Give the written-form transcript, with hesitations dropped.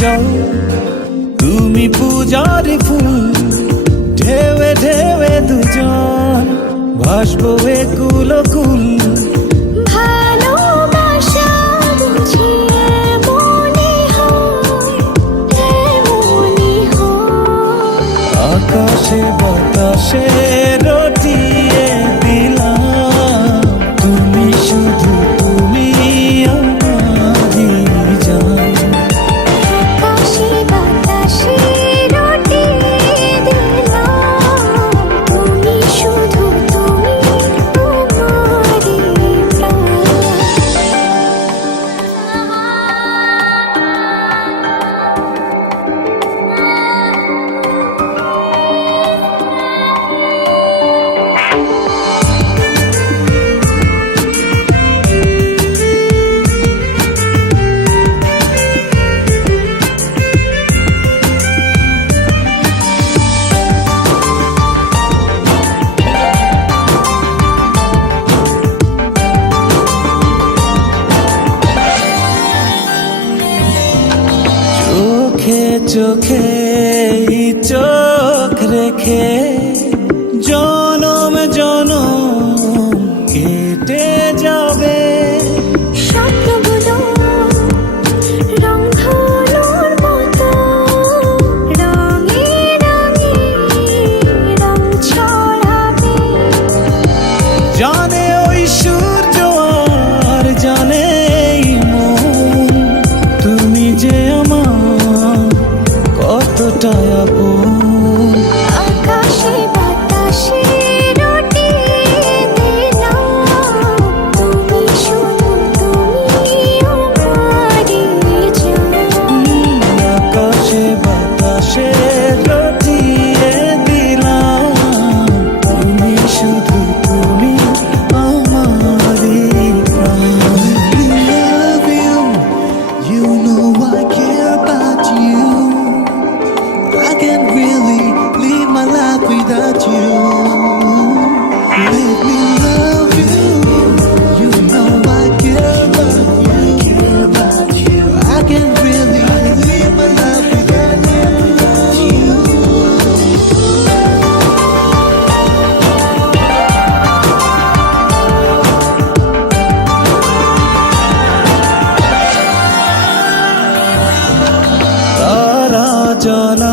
জল, তুমি পূজার ফুল। ঢেউে ঢেউে দুজন ভাসবো একুল কুল। ভালোবাসা বুঝি এমনই হয়, এমনই হয়। আকাশে বাতাসে রটিয়ে দিলাম, তুমি শুধু তুমি আমারই জান। আকাশে বাতাসে রটিয়ে দিলাম, তুমি শুধু তুমি আমারই প্রাণ। চোখে চোখে চোখ রেখে জনম জনম কেটে যাবে। স্বপ্নগুলো রংধনুর মতো রঙে রঙে রং ছড়াবে। জানে ওই সূর্য আর জানে এই মন, তুমি যে আমার কতটা আপন। আকাশে বাতাসে রটিয়ে দিলাম, তুমি শুধু তুমি আমারই জান। আকাশে বাতাসে রটিয়ে দিলাম, তুমি শুধু তুমি আমারই প্রাণ। Love you, you know I care about you. I can't really live my life without you. Let me love you, you know I care about you. I can't really live my life without you. তারা জ্বলা